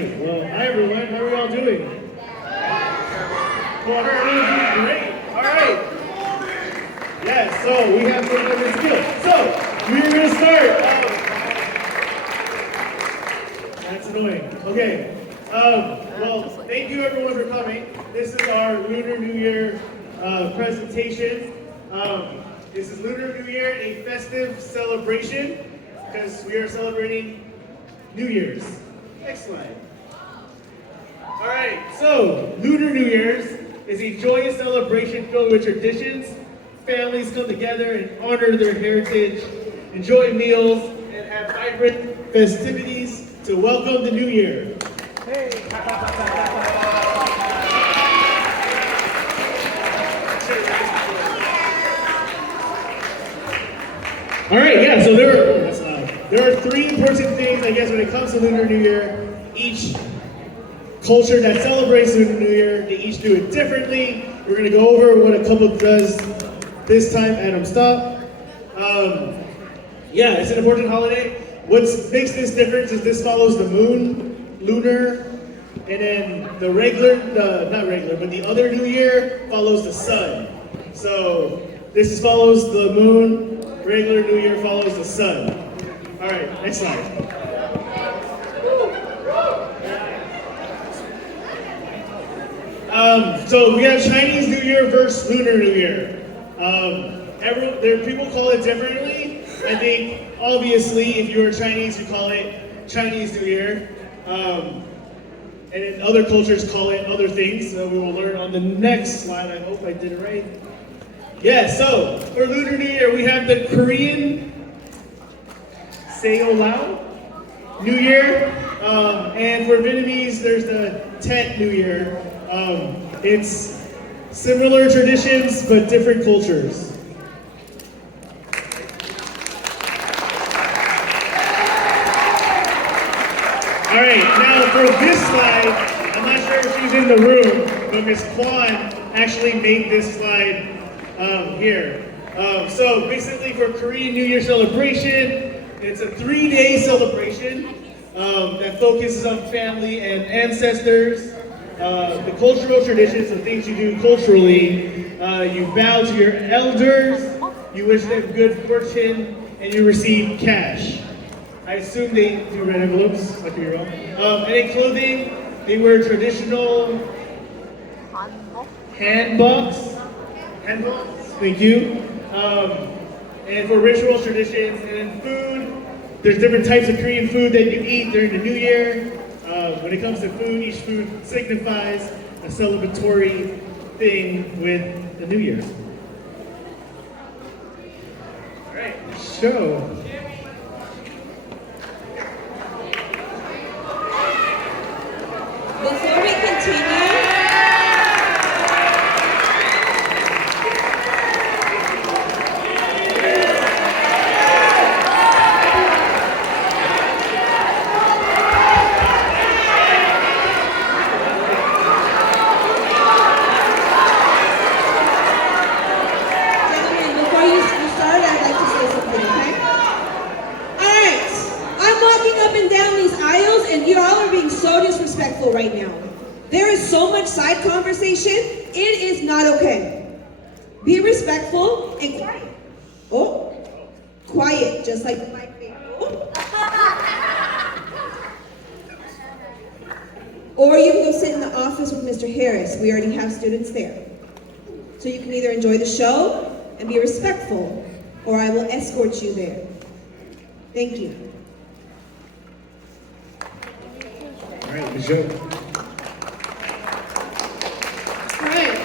right. Well, hi everyone. How are y'all doing? Well, everyone's doing great. All right. Yeah. So we have some other skills. So we're gonna start. That's annoying. Okay. Well, thank you everyone for coming. This is our Lunar New Year presentation. This is Lunar New Year, a festive celebration, because we are celebrating New Year's. Next slide. All right, so Lunar New Year's is a joyous celebration filled with traditions. Families come together and honor their heritage, enjoy meals, and have vibrant festivities to welcome the new year. Hey. All right, yeah, so there are three important things, I guess, when it comes to Lunar New Year. Each culture that celebrates Lunar New Year, they each do it differently. We're gonna go over what a couple does this time. Adam, stop. Yeah, it's an important holiday. What makes this difference is this follows the moon, lunar, and then the other New Year follows the sun. So this follows the moon, regular New Year follows the sun. All right, next slide. So we have Chinese New Year versus Lunar New Year. People call it differently. I think, obviously, if you're Chinese, you call it Chinese New Year. And then other cultures call it other things. So we will learn on the next slide. I hope I did it right. Yeah, so for Lunar New Year, we have the Korean Seolao New Year. And for Vietnamese, there's the Tet New Year. It's similar traditions, but different cultures. All right, now for this slide, I'm not sure if she's in the room, but Ms. Kwan actually made this slide here. So basically for Korean New Year celebration, it's a 3-day celebration that focuses on family and ancestors. The cultural traditions, the things you do culturally, you bow to your elders, you wish them good fortune, and you receive cash. I assume they do red envelopes, I could be wrong. And in clothing, they wear traditional handbooks, thank you. And for ritual traditions, and in food, there's different types of Korean food that you eat during the New Year. When it comes to food, each food signifies a celebratory thing with the New Year. All right, show. Before we continue, right now. There is so much side conversation. It is not okay. Be respectful and quiet. Oh, quiet, just like my face. Oh. Or you can go sit in the office with Mr. Harris. We already have students there. So you can either enjoy the show and be respectful, or I will escort you there. Thank you. All right, Michelle. All right,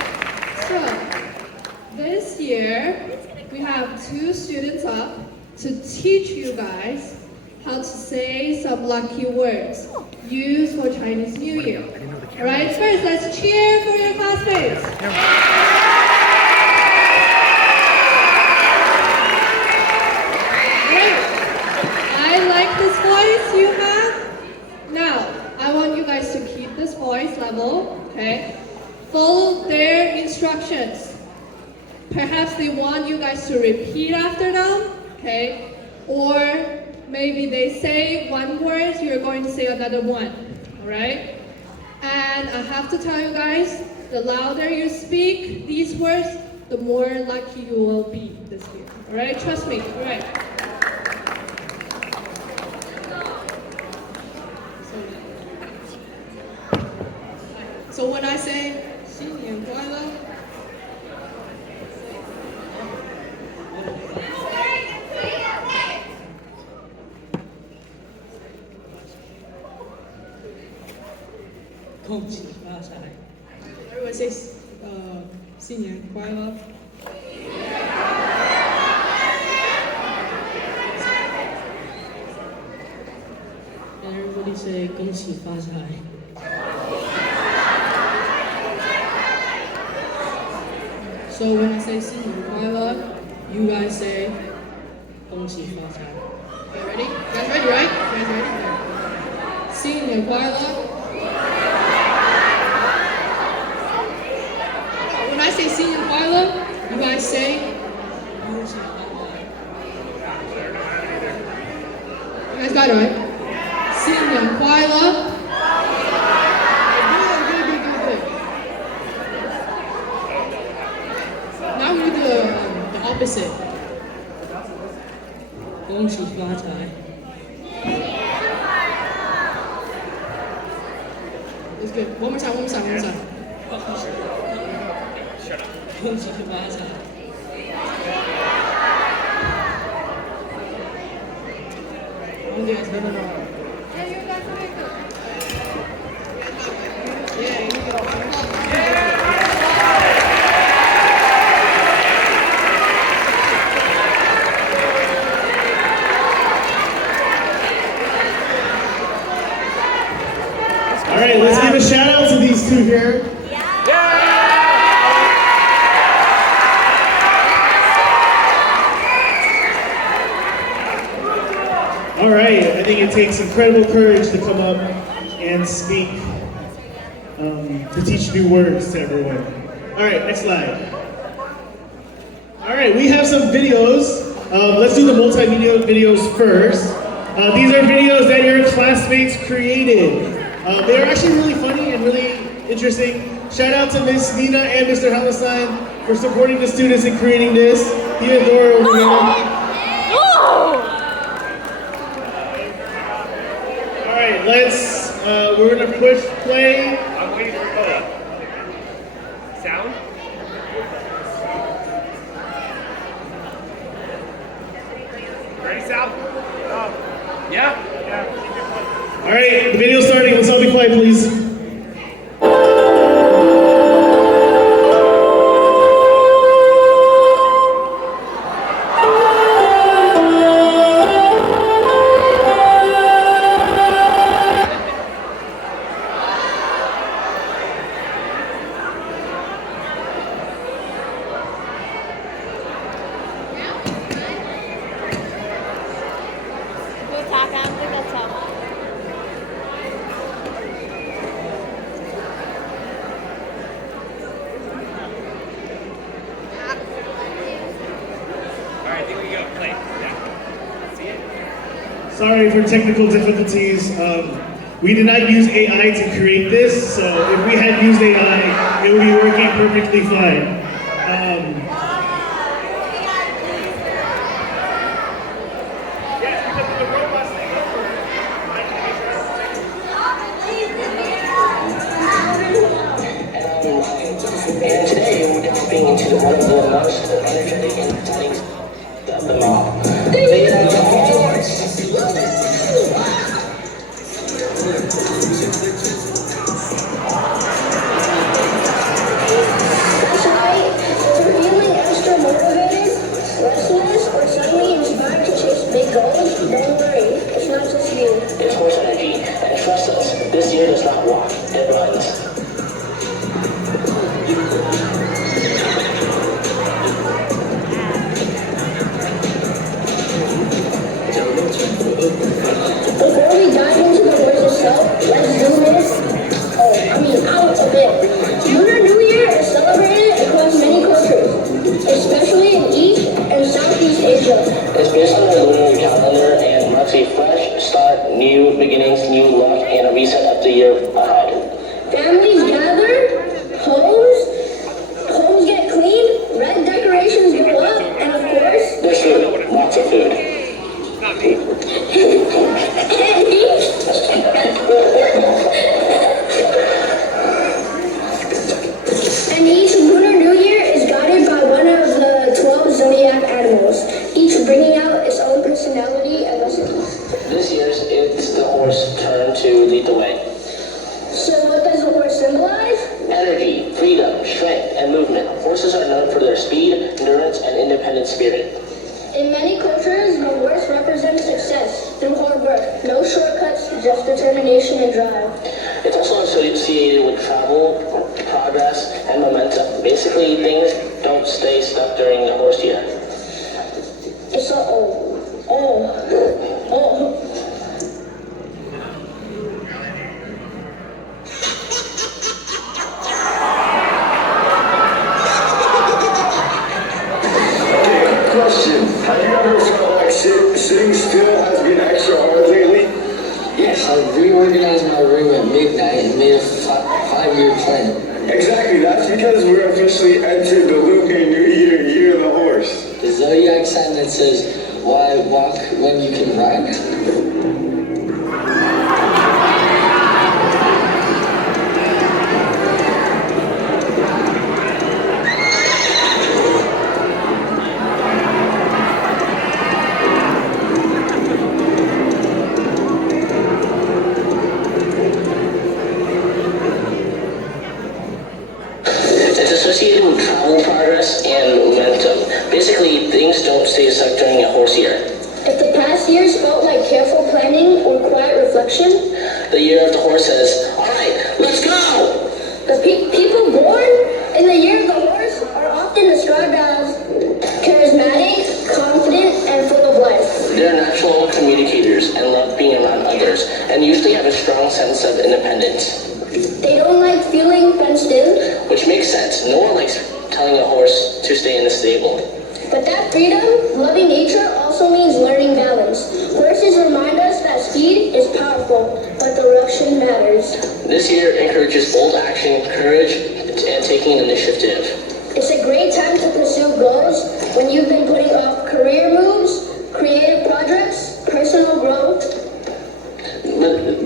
so this year we have 2 students up to teach you guys how to say some lucky words used for Chinese New Year. All right, first let's cheer for your classmates. Great. I like this voice you have. Now, I want you guys to keep this voice level, okay? Follow their instructions. Perhaps they want you guys to repeat after them, okay? Or maybe they say one word, you're going to say another one, alright? And I have to tell you guys, the louder you speak these words, the more lucky you will be this year, alright? Trust me, alright? So when I say 新年快乐, everyone says 新年快乐. Everybody say 恭喜发财. So when I say 新年快乐, you guys say 恭喜发财. Okay, ready? You guys ready, right? You guys ready? 新年快乐. When I say 新年快乐, you guys say 恭喜发财. You guys got it, right? 新年快乐. Good. Now we do the opposite. 恭喜发财. It's good. One more time. 恭喜发财. No. Yeah, you guys are good. Yeah, you go. All right, let's give a shout out to these two here. All right, I think it takes incredible courage to come up and speak, to teach new words to everyone. All right, next slide. All right, we have some videos. Let's do the multimedia videos first. These are videos that your classmates created. They are actually really funny and really interesting. Shout out to Miss Nina and Mr. Hallenstein for supporting the students in creating this. Even Dora over here. All right, we're gonna push play. I'm waiting for Cody. Sound? Ready, Sal? Yeah? All right, the video's starting. Let's all be quiet, please. Alright, here we go. Play. Yeah. See it? Sorry for technical difficulties. We did not use AI to create this, so if we had used AI, it would be working perfectly fine. Yes, because of the robust thing. And today we're delving into one of the most energetic and exciting of them all. They are the horns. That's right. If you're feeling extra motivated, restless, or suddenly inspired to chase big goals, don't worry. It's not just you. It's Horse Energy, and trust us, this year does not walk. It runs. Before we dive into the horse itself, let's zoom in. Out a bit. Lunar New Year is celebrated across many cultures, especially in East and Southeast Asia. It's based on the lunar calendar and marks a fresh start, new beginnings, new luck, and a reset of the year Horses are known for their speed, endurance, and independent spirit. In many cultures, the horse represents success through hard work. No shortcuts, just determination and drive. It's also associated with travel, progress, and momentum. Basically, things don't stay stuck during the horse year. It's a oh. Question. Have you ever felt like sitting still has been extra hard lately? Yes, I reorganized my room at midnight and made a 5-year plan. Exactly, that's because we're officially entered the Lunar New Year, Year of the Horse. The zodiac sign that says, why walk when you can ride? It's associated with travel, progress, and momentum. Basically, things don't stay stuck during a horse year. If the past years felt like careful planning or quiet reflection, The year of the horse says, all right, let's go! the people born in the year of the horse are often described as charismatic, confident, and full of life. They're natural communicators and love being around others, and usually have a strong sense of independence. They don't like feeling fenced in, Which makes sense. No one likes telling a horse to stay in the stable. but that freedom, loving nature, also means learning balance. Horses remind us that speed is powerful, but direction matters. This year encourages bold action, courage, and taking initiative. It's a great time to pursue goals when you've been putting off career moves, creative projects, personal growth.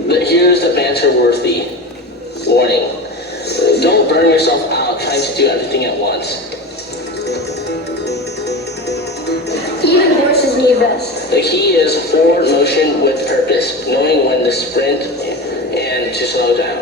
But here's the banter-worthy warning. Don't burn yourself out trying to do everything at once. Even horses need rest. The key is forward motion with purpose, knowing when to sprint and to slow down.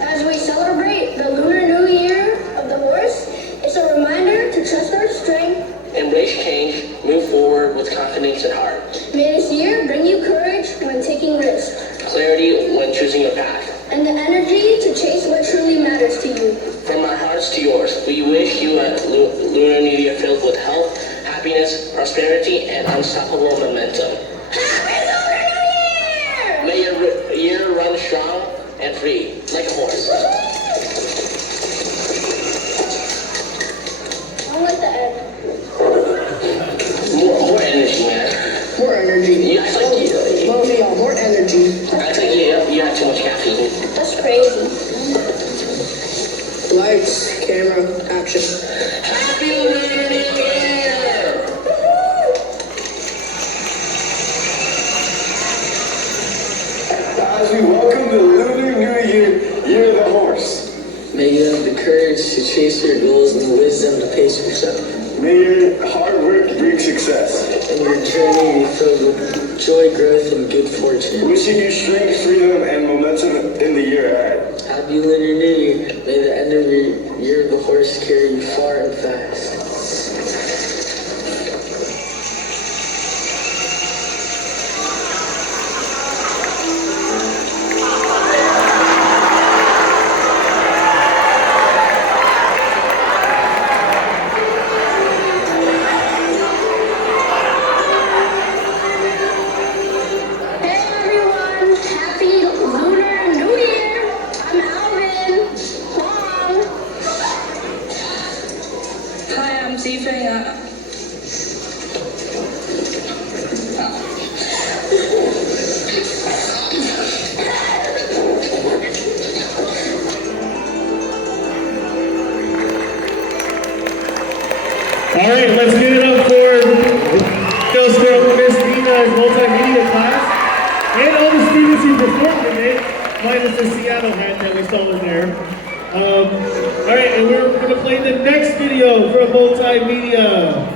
As we celebrate the Lunar New Year of the horse, it's a reminder to trust our strength. Embrace change, move forward with confidence and heart. May this year bring you courage when taking risks, Clarity when choosing your path. and the energy to chase what truly matters to you. From our hearts to yours, we wish you a Lunar New Year filled with health, happiness, prosperity, and unstoppable momentum. Happy Lunar New Year! May your year run strong and free, like a horse. I like the end. More energy, man. More energy. You act like Both of y'all, more energy. you have too much caffeine. That's crazy. Lights, camera, action. Happy Lunar New Year! As we welcome the Lunar New Year, Year of the Horse. May you have the courage to chase your goals and the wisdom to pace yourself. May your hard work bring success. And your journey be filled with joy, growth, and good fortune. Wishing you strength, freedom, and momentum in the year ahead. Happy Lunar New Year. May the end of your year of the horse carry you far and fast. Hey everyone, happy Lunar New Year! I'm Alvin. Huang. Hi, I'm Zifei. All right, let's give it up for those from Miss Nina's multimedia class and all the students who performed in it, minus the Seattle hat that we saw in there. All right, and we're going to play the next video from multimedia.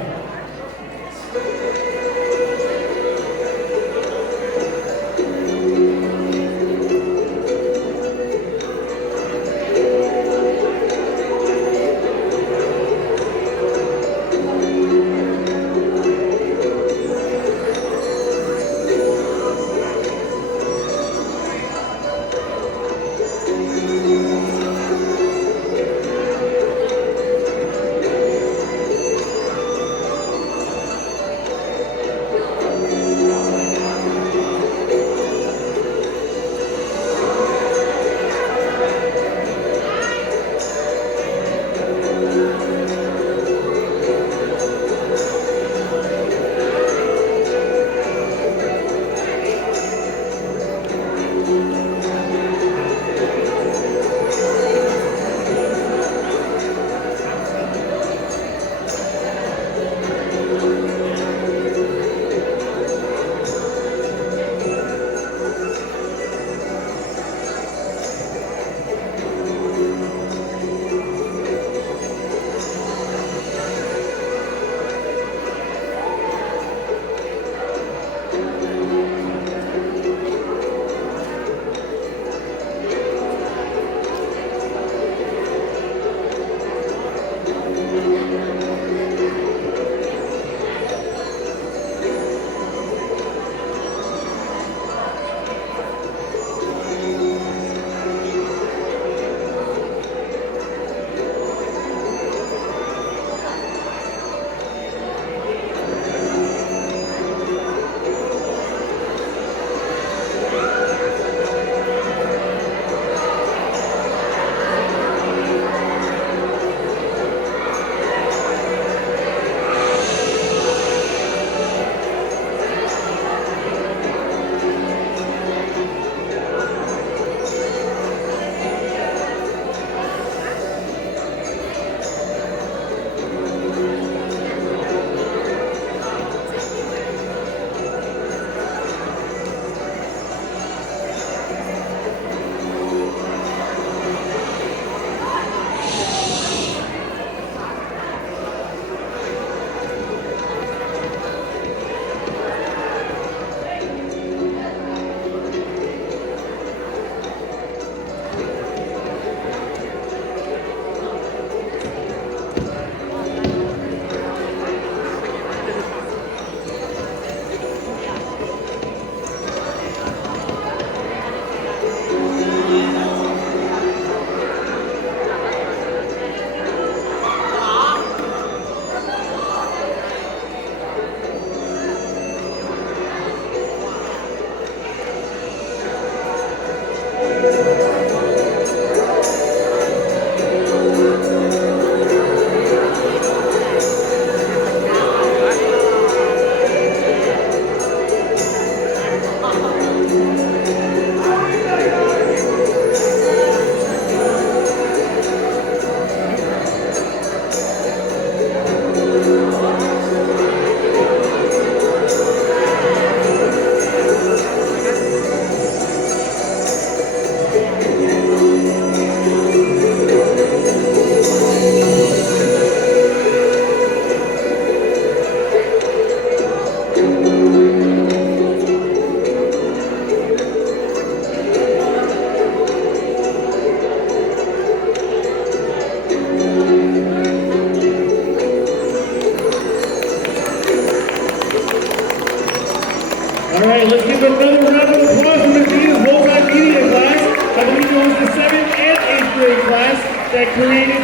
7th and 8th grade class that created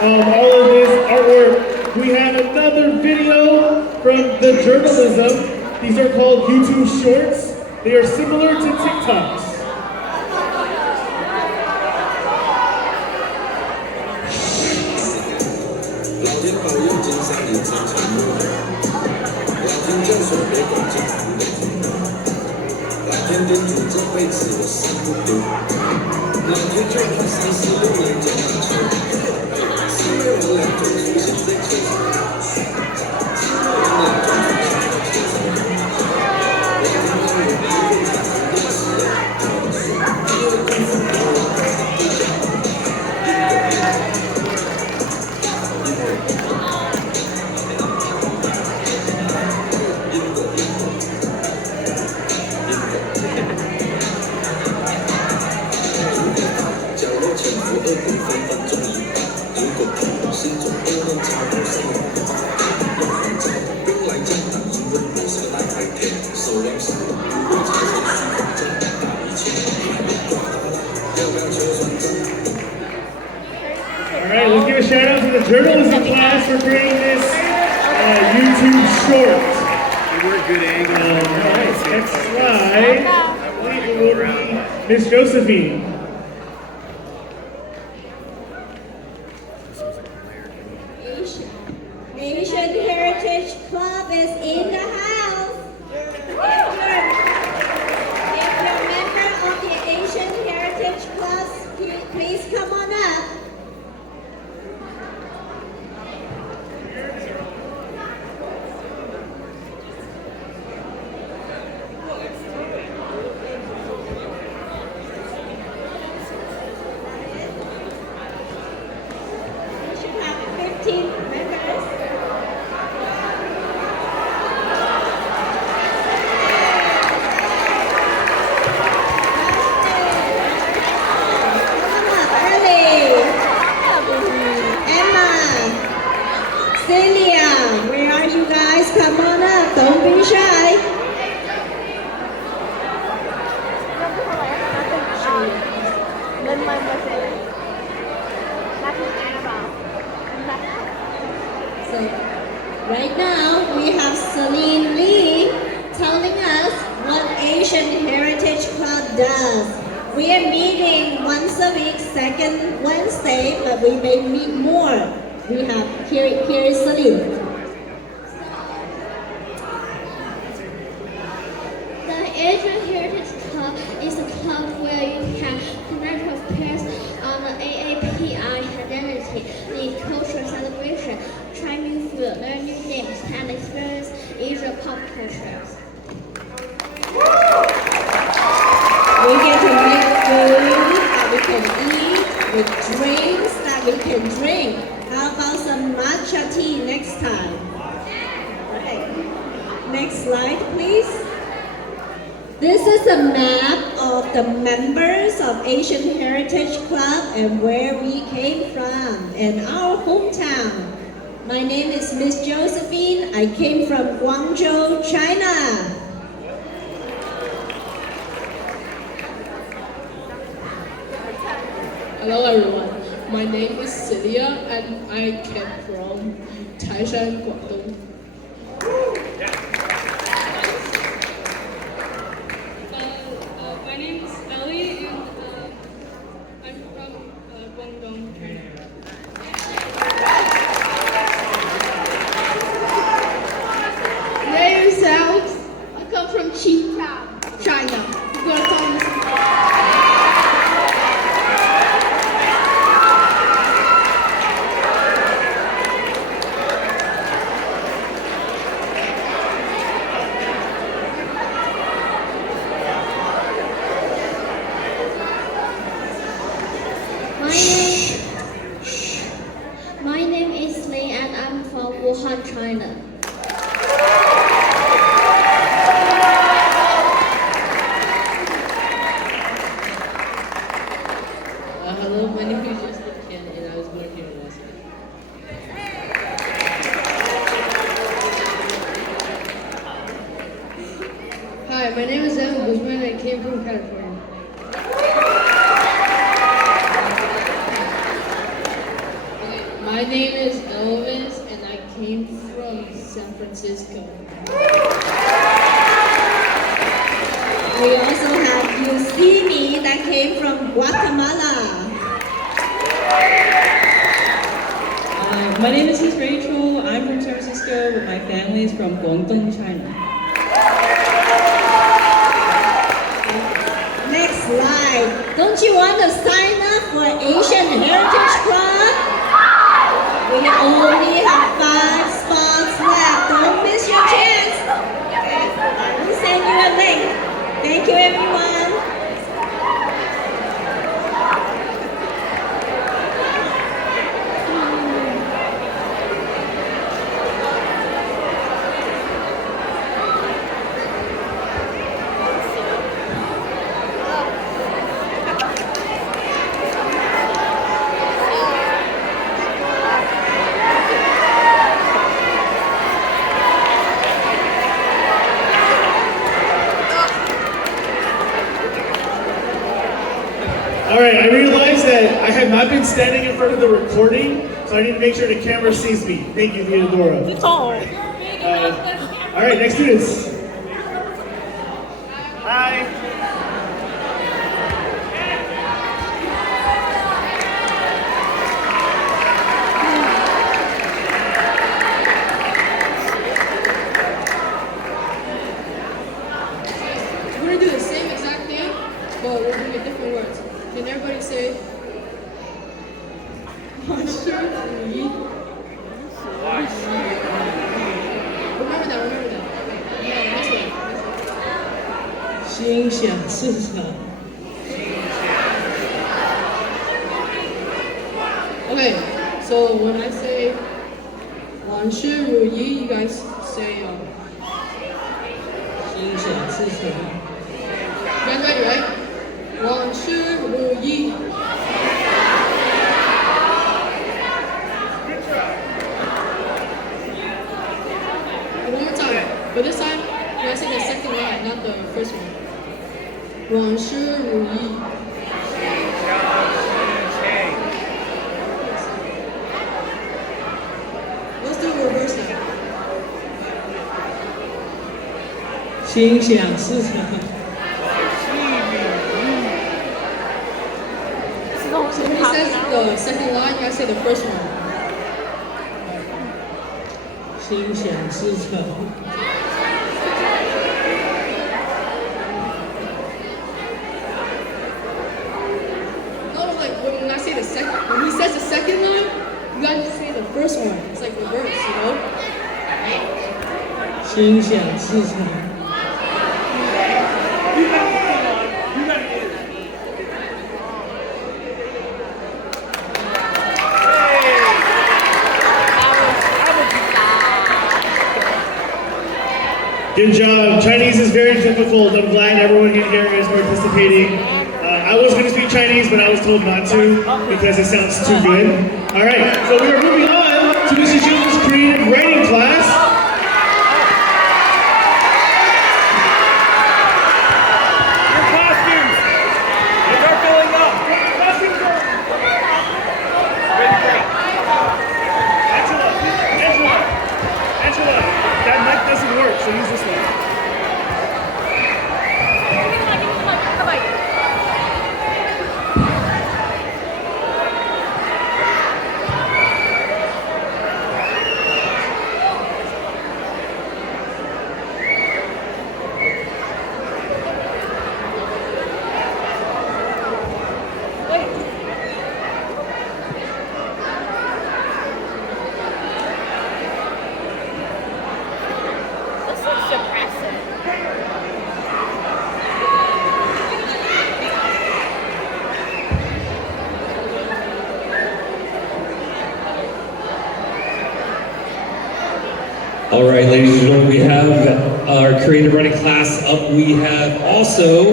all of this artwork. We have another video from the journalism. These are called YouTube Shorts. They are similar to TikToks. All right, let's give a shout out to the journalism class for creating this YouTube short. You were a good angle. All right, next slide. I believe it will be Miss Josephine. Asian Heritage Club is in the house. If you're a member of the Asian Heritage Club, please come on up. We should have 15 members. Come up early. Emma, Celia, where are you guys? Come on up. Don't be shy. So, right now we have Celine Lee telling us what Asian Heritage Club does. We are meeting once a week, second Wednesday, but we may meet more. We have, here is Celine. The Asian Heritage Club is a club where you can connect with peers on the AAPI identity, lead cultural celebration, try new food, learn new things, and experience Asian pop culture. We get to make food that we can eat, with drinks that we can drink. How about some matcha tea next time? Right. Next slide, please. This is a map of the members of Asian Heritage Club and where we came from and our hometown. My name is Miss Josephine. I came from Guangzhou, China. Hello everyone, my name is Celia and I came from Taishan, Guangdong. My name is Ellie and I'm from Guangdong, China. My name is Alex. I come from Qingdao, China. You gotta call me My name is Lee and I'm from Wuhan, China. hello, my name is Justin Chen and I was born here in Washington. Hi, my name is Evan Guzman and I came from California. San Francisco. We also have Yusimi that came from Guatemala. My name is Rachel. I'm from San Francisco, but my family is from Guangdong, China. Next slide. Don't you want to sign up for Asian Heritage Club? We only have 5 spots left. Don't miss your chance. Okay, I will send you a link. Thank you, everyone. All right, I realized that I have not been standing in front of the recording, so I need to make sure the camera sees me. Thank you, Theodora. All right, next students. Hi. We're gonna do the same exact thing, but we're doing different words. Can everybody say? Remember that. No, next one. 心想事成。 Okay, so when I say 万事如意, you guys say 心想事成。 You guys ready, right? 万事如意. One more time, but this time you guys say the second line, not the first one. 万事如意. Let's do it reverse now. 心想事成。 So when he says the second line, you guys say the first one. 心想事成。 No, like when I say the second, when he says the second line, you guys just say the first one. It's like reverse, you know? 心想事成。 Good job. Chinese is very difficult. I'm glad everyone in here is participating. I was going to speak Chinese, but I was told not to because it sounds too good. All right, so we are moving on to Mrs. June's creative writing class. Angela, that mic doesn't work, so use this one. All right, ladies and gentlemen, we have our creative writing class up. We have also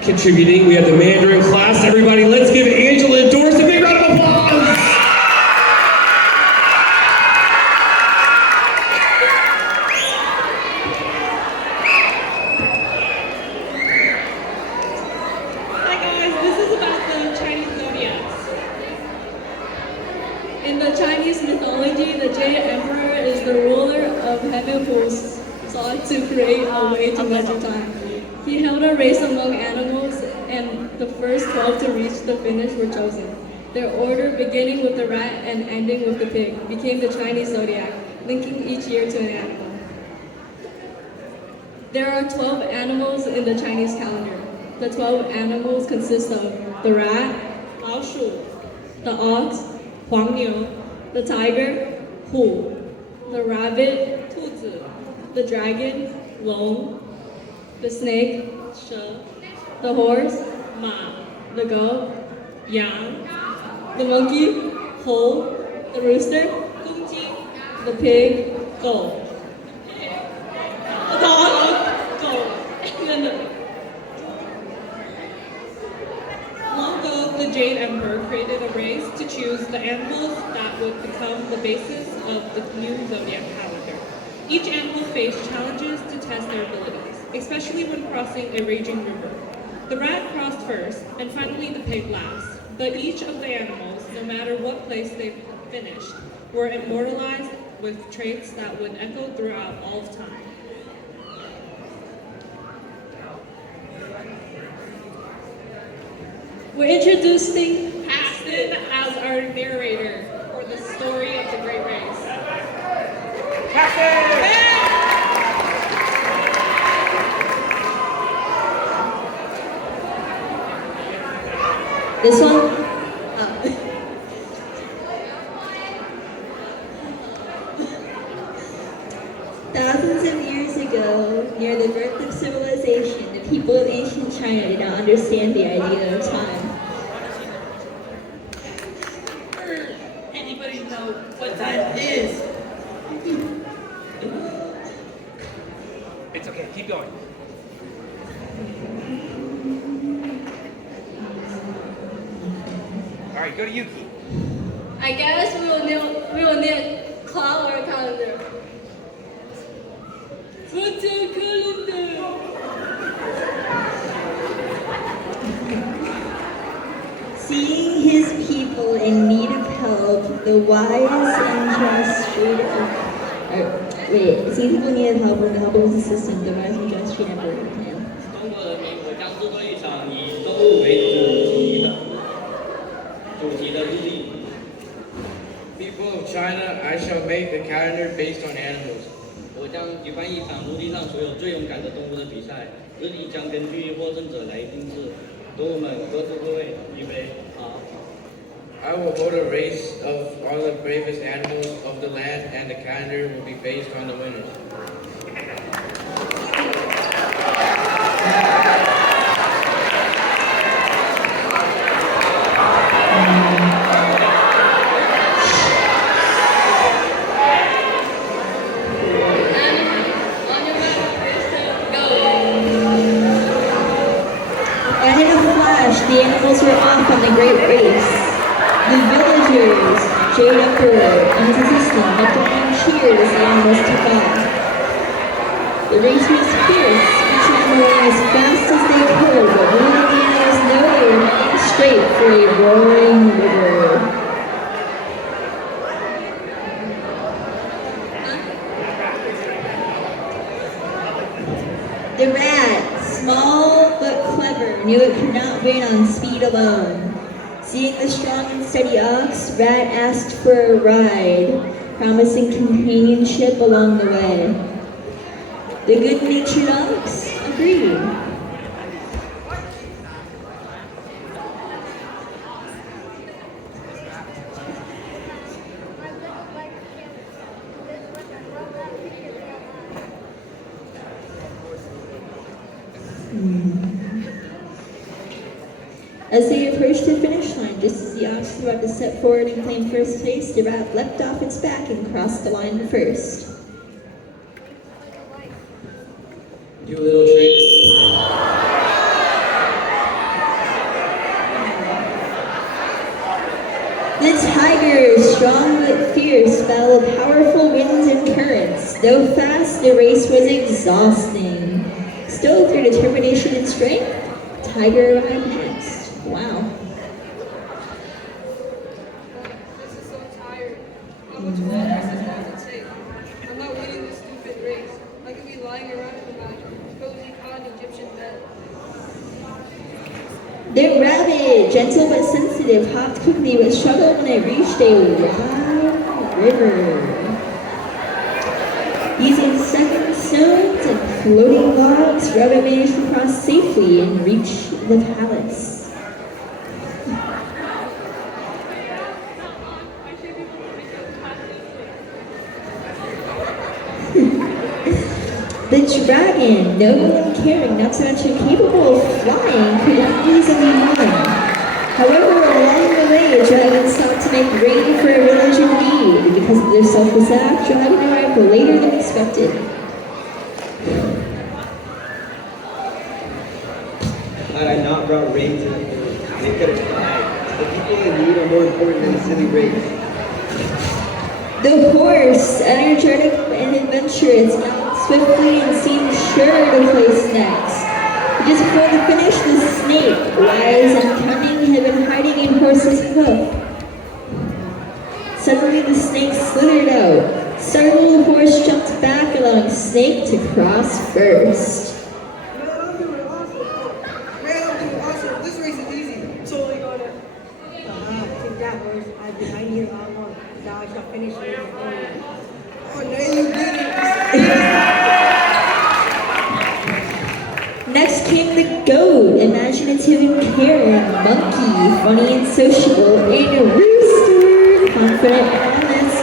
contributing, we have the Mandarin class. Everybody, let's give Angela and Doris a big round of applause. Hi guys, this is about the Chinese zodiacs. In the Chinese mythology, the Jade Emperor is the ruler of heaven who sought to create a way to measure time. He held a race among animals, and the first 12 to reach the finish were chosen. Their order, beginning with the rat and ending with the pig, became the Chinese zodiac, linking each year to an animal. There are 12 animals in the Chinese calendar. The 12 animals consist of the rat, 老鼠, the ox, 黄牛, the tiger, 虎, the rabbit, 兔子, the dragon, 龙, the snake, 蛇, the horse, 马, the goat, 羊, the monkey, 猴, the rooster, 公鸡, the pig, 狗, the dog, 狗, and then long ago, the Jade Emperor created a race to choose the animals that would become the basis of the new zodiac calendar. Each animal faced challenges to test their abilities, especially when crossing a raging river. The rat crossed first, and finally the pig last. But each of the animals, no matter what place they finished, were immortalized with traits that would echo throughout all of time. We're introducing Aston as our narrator for the story of the Great Race. This one? Thousands of years ago, near the birth of civilization, the people of ancient China did not understand the idea of time. Anybody know what time is? It's okay, keep going. All right, go to Yuki. I guess we will need cloud or calendar. What's your calendar? Seeing his people in need of help, the wise and just treated seeing people in need of help with the help of his assistant, the wise and just treated plan. 中国人民，我将制作一场以动物为主题的日历。People of China, I shall make the calendar based on animals. 我将举办一场陆地上所有最勇敢的动物的比赛，日历将根据获胜者来定制。动物们各自各位，预备，好。I will hold a race of all the bravest animals of the land, and the calendar will be based on the winners. And in a flash, the animals were off on the great race. The villagers, Jade Emperor, and his assistant leapt up and cheered as the animals took off. The race was fierce, each animal ran as fast as they could, but little did the animals know they were heading straight for a roaring river. The rat, small but clever, knew it could not win on speed alone. Seeing the strong and steady ox, Rat asked for a ride, promising companionship along the way. The good-natured ox agreed. As they approached the finish line, just as the ox was about to step forward and claim first place, the rat leapt off its back and crossed the line first. You little trick. The tiger, strong but fierce, battled powerful winds and currents. Though fast, the race was exhausting. Still, through determination and strength, Tiger arrived next. Wow. This is so tiring. it, gentle but sensitive, hopped quickly but struggled when it reached a wide river. Using stepping stones and floating logs, Rabbit managed to cross safely and reach the palace. The dragon, noble and caring, not so much incapable of flying, could have easily won. However, along the way, a dragon stopped to make ready for a village in need. Because of their selfless act, dragon arrived later than expected. Had I not brought rain to the world, they could have died. The people in need are more important than silly rain. The horse, energetic and adventurous, galloped swiftly and seemed sure to place next. Just before the finish, the snake, wise and cunning, had been hiding in horse's hoof. Suddenly the snake slithered out. Startled, the horse jumped back, allowing Snake to cross first. Awesome. This race is easy. Totally got it. Take that horse. I've been hiding here a lot more. Now I shall finish it. Oh, now you did it. Next came the goat, imaginative and caring, monkey, funny and sociable, and a rooster, confident and honest,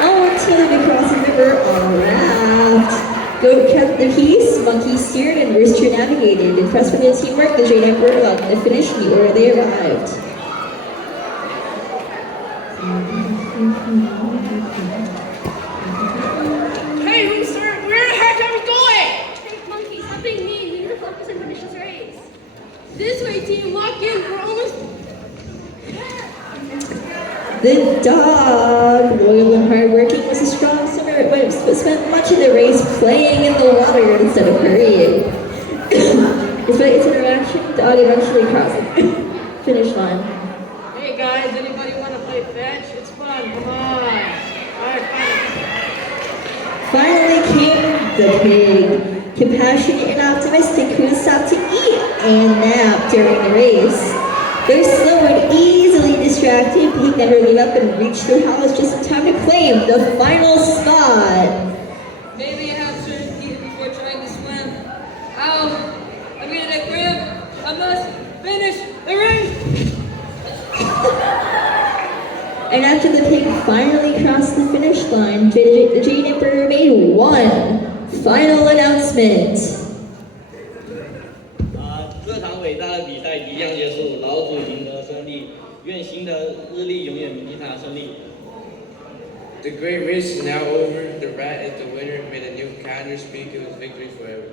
all until they crossed the river on a raft. Goat kept the peace, monkey steered, and rooster navigated. Impressed with their teamwork, the Jade Emperor allowed them to finish in the order they arrived. Hey, Rooster, where the heck are we going? Hey, Monkey, stop being mean. We need to focus and finish this race. This way, team, lock in. We're almost. The dog, loyal and hardworking, was a strong swimmer, but spent much of the race playing in the water instead of hurrying. Despite its interaction, the dog eventually crossed the finish line. Hey guys, anybody want to play fetch? It's fun. Come on. Alright, Finally came the pig, compassionate and optimistic, who was stopped to eat and nap during the race. Though slow and easily distracted, Pig never gave up and reached their house just in time to claim the final spot. Maybe I have to eat before trying to swim. Ow! I'm getting a cramp. I must finish the race. And after the pig finally crossed the finish line, the Jade Emperor made one final announcement. 这场伟大的比赛即将结束，老主赢得胜利，愿新的日历永远铭记他的胜利。The great race is now over. The rat is the winner. May the new calendar speak of his victory forever.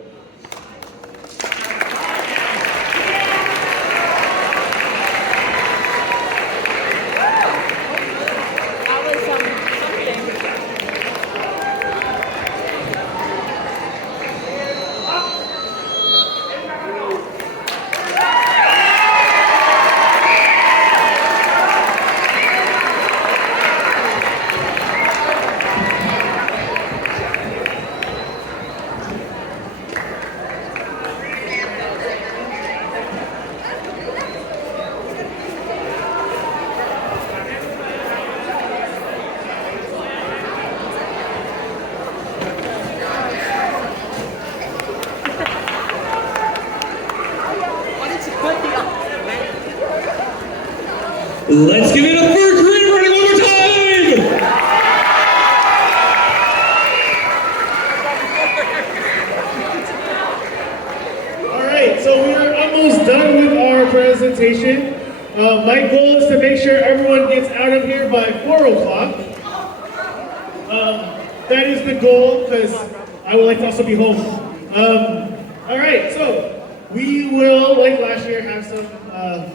Let's give it up for Korean running one more time! Alright, so we're almost done with our presentation. My goal is to make sure everyone gets out of here by 4 o'clock. That is the goal, because I would like to also be home. Alright, so we will, like last year, have some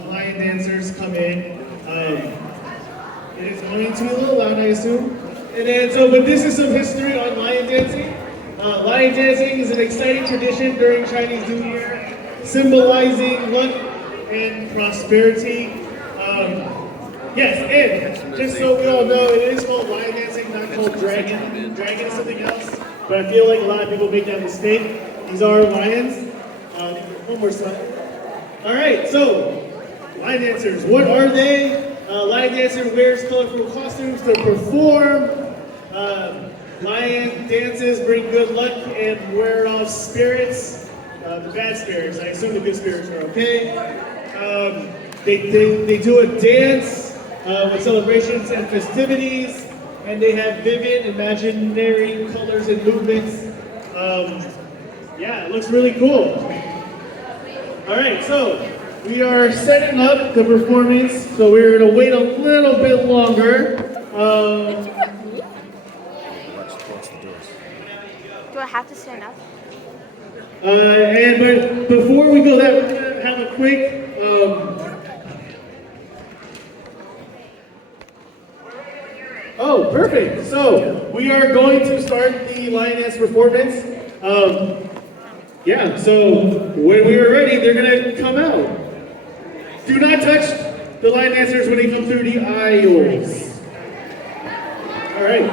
lion dancers come in. It is going to be a little loud, I assume. And then, but this is some history on lion dancing. Lion dancing is an exciting tradition during Chinese New Year, symbolizing luck and prosperity. Yes, and just so we all know, it is called lion dancing, not called dragon. Dragon is something else, but I feel like a lot of people make that mistake. These are lions. One more slide. All right, so line dancers. What are they? Line dancer wears colorful costumes to perform. Lion dances bring good luck and ward off spirits. The bad spirits. I assume the good spirits are okay. They do a dance with celebrations and festivities, and they have vivid, imaginary colors and movements. Yeah, it looks really cool. All right, so we are setting up the performance, so we're gonna wait a little bit longer. Do I have to stand up? But before we go that, we're gonna have a quick, oh, perfect. So we are going to start the lion dance performance. Yeah, so when we are ready, they're gonna come out. Do not touch the line dancers when they come through the aisles. All right.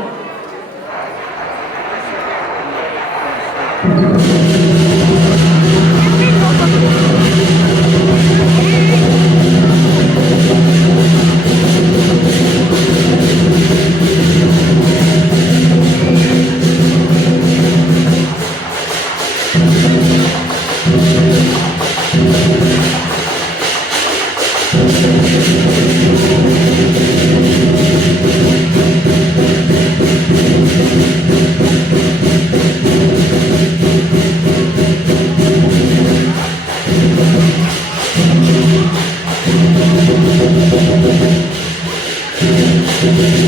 Thank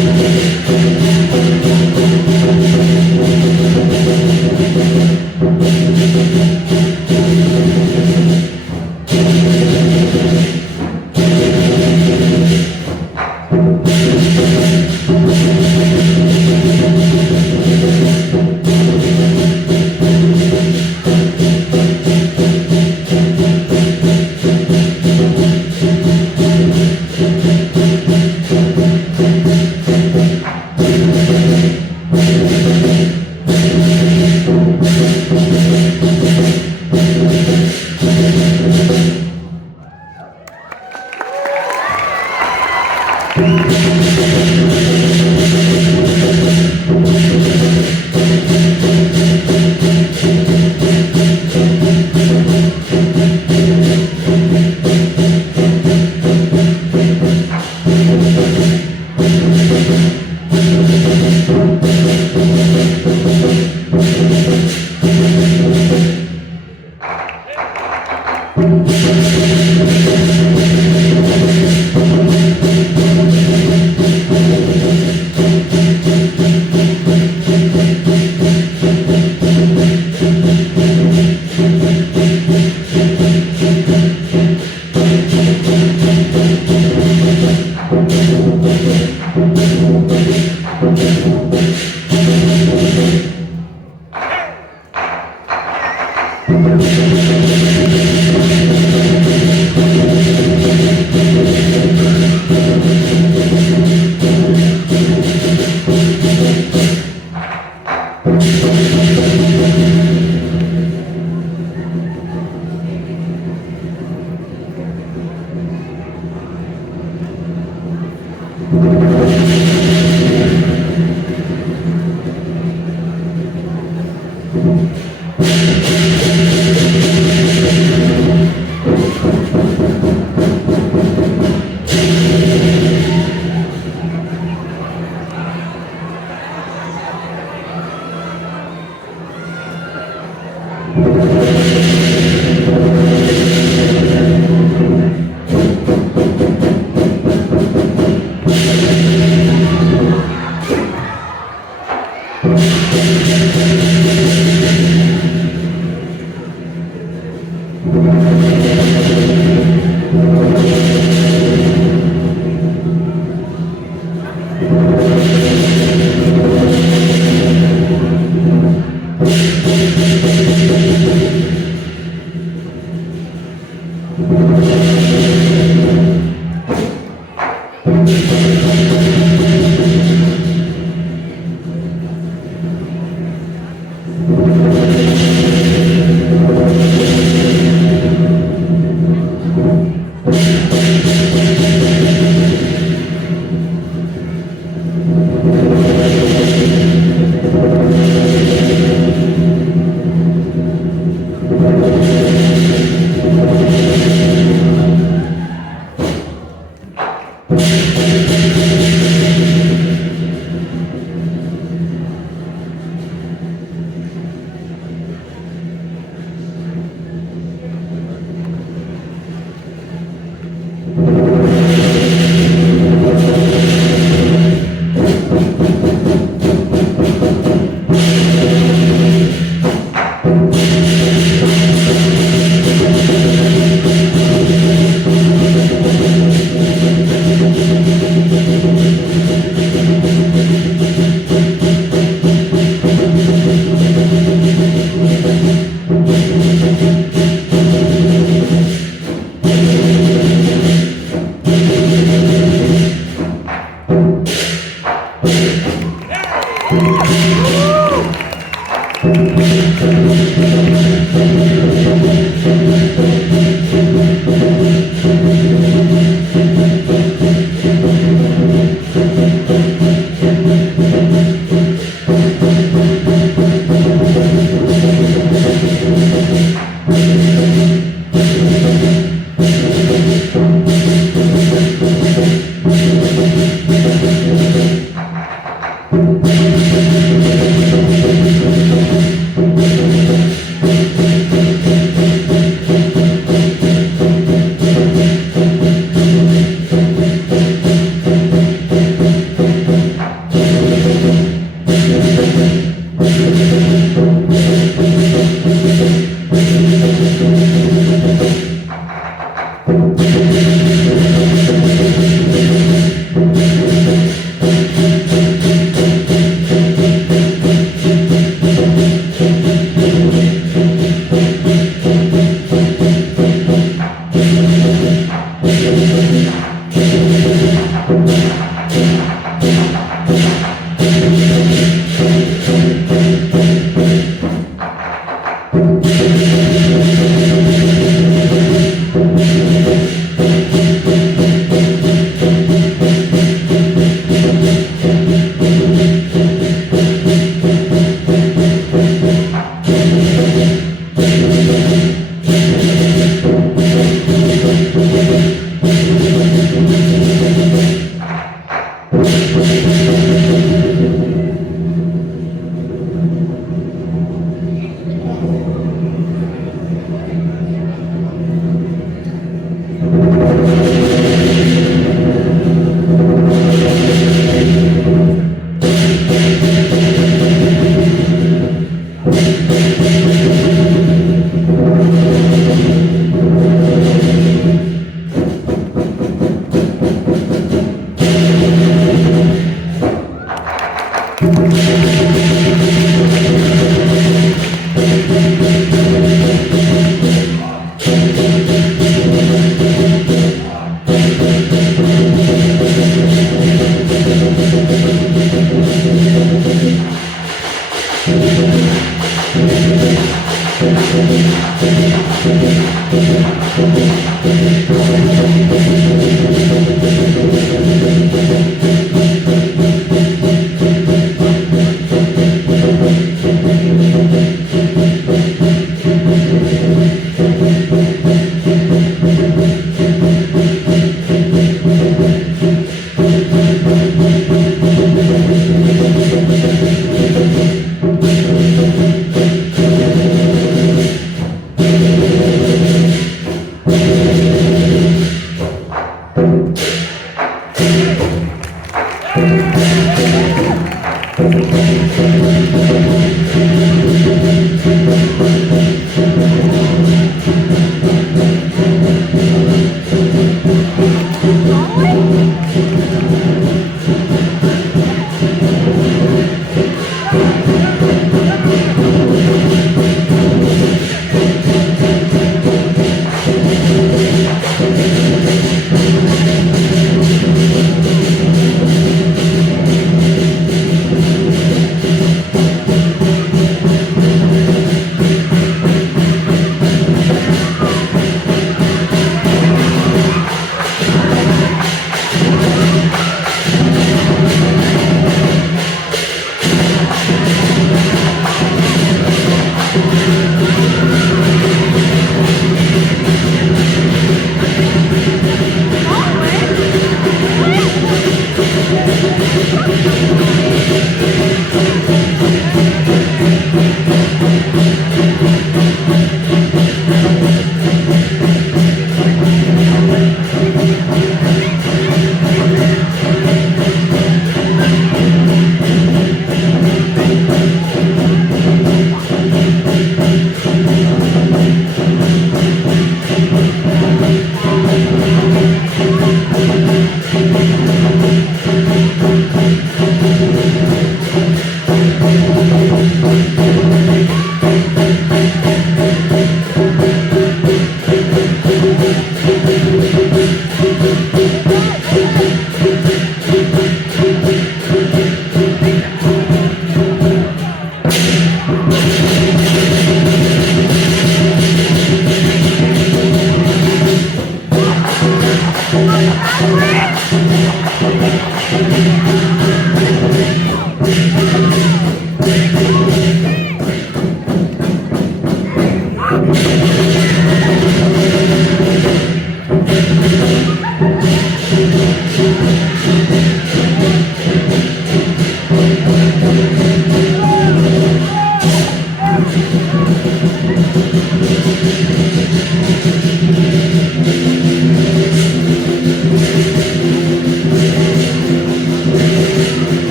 you.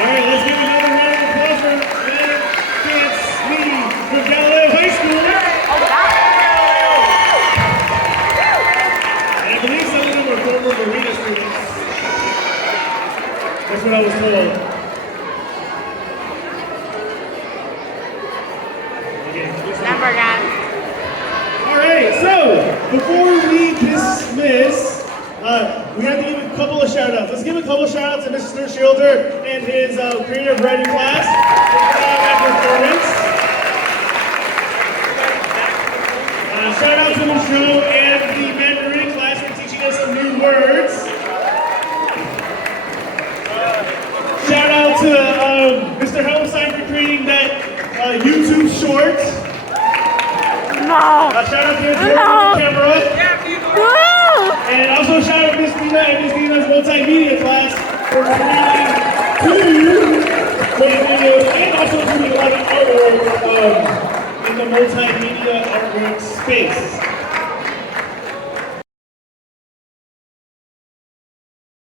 All right, let's give another round of applause for Lance Lee from Galileo High School. And I believe some of them were former Marina students. That's what I was told. Number gun. All right, so before we dismiss, we have to give a couple of shout outs. Let's give a couple of shout outs to Mr. Schilder and his creative writing class for that performance. Shout out to the show and the Mandarin class for teaching us some new words. Shout out to Mr. Helmstein for creating that YouTube short. No. Shout out to his work on the camera. And also shout out to Miss Dina and Miss Dina's multimedia class for creating 2 great videos and also doing a lot of artwork in the multimedia artwork space.